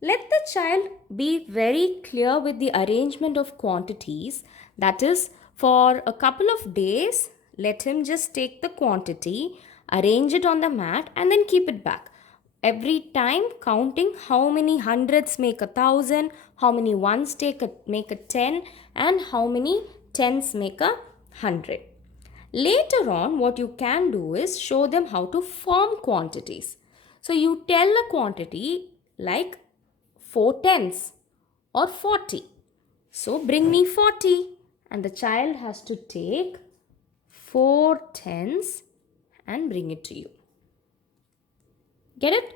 Let the child be very clear with the arrangement of quantities. That is, for a couple of days, let him just take the quantity, arrange it on the mat, and then keep it back. Every time counting how many hundreds make 1,000, how many ones make a 10, and how many tens make 100. Later on, what you can do is show them how to form quantities. So you tell a quantity like 4 tens or 40. So bring me 40, and the child has to take 4 tens and bring it to you. Get it?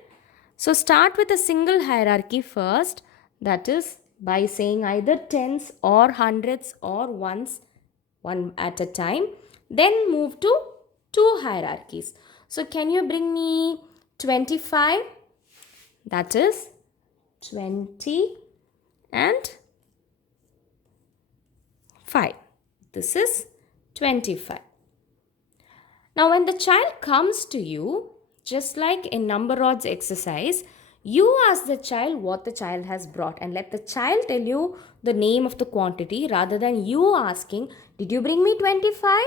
So start with a single hierarchy first, that is by saying either tens or hundreds or ones, one at a time. Then move to two hierarchies. So can you bring me 25? That is 20 and 5. This is 25. Now when the child comes to you, just like in number rods exercise, you ask the child what the child has brought and let the child tell you the name of the quantity rather than you asking, did you bring me 25?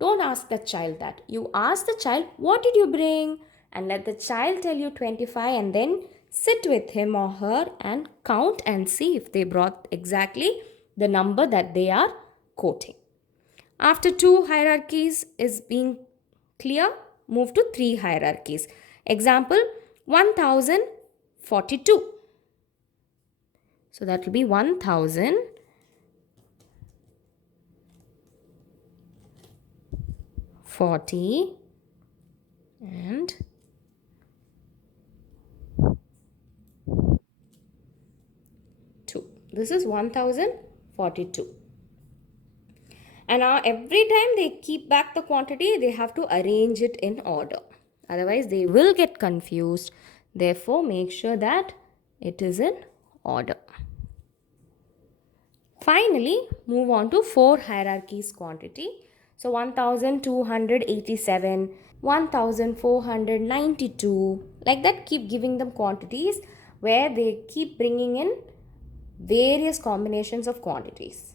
Don't ask the child that. You ask the child, what did you bring? And let the child tell you 25 and then sit with him or her and count and see if they brought exactly the number that they are quoting. After two hierarchies is being clear, move to three hierarchies. Example 1042. So that will be 1040 and 2. This is 1042. And now every time they keep back the quantity, they have to arrange it in order. Otherwise, they will get confused. Therefore, make sure that it is in order. Finally, move on to four hierarchies quantity. So 1287, 1492. Like that, keep giving them quantities where they keep bringing in various combinations of quantities.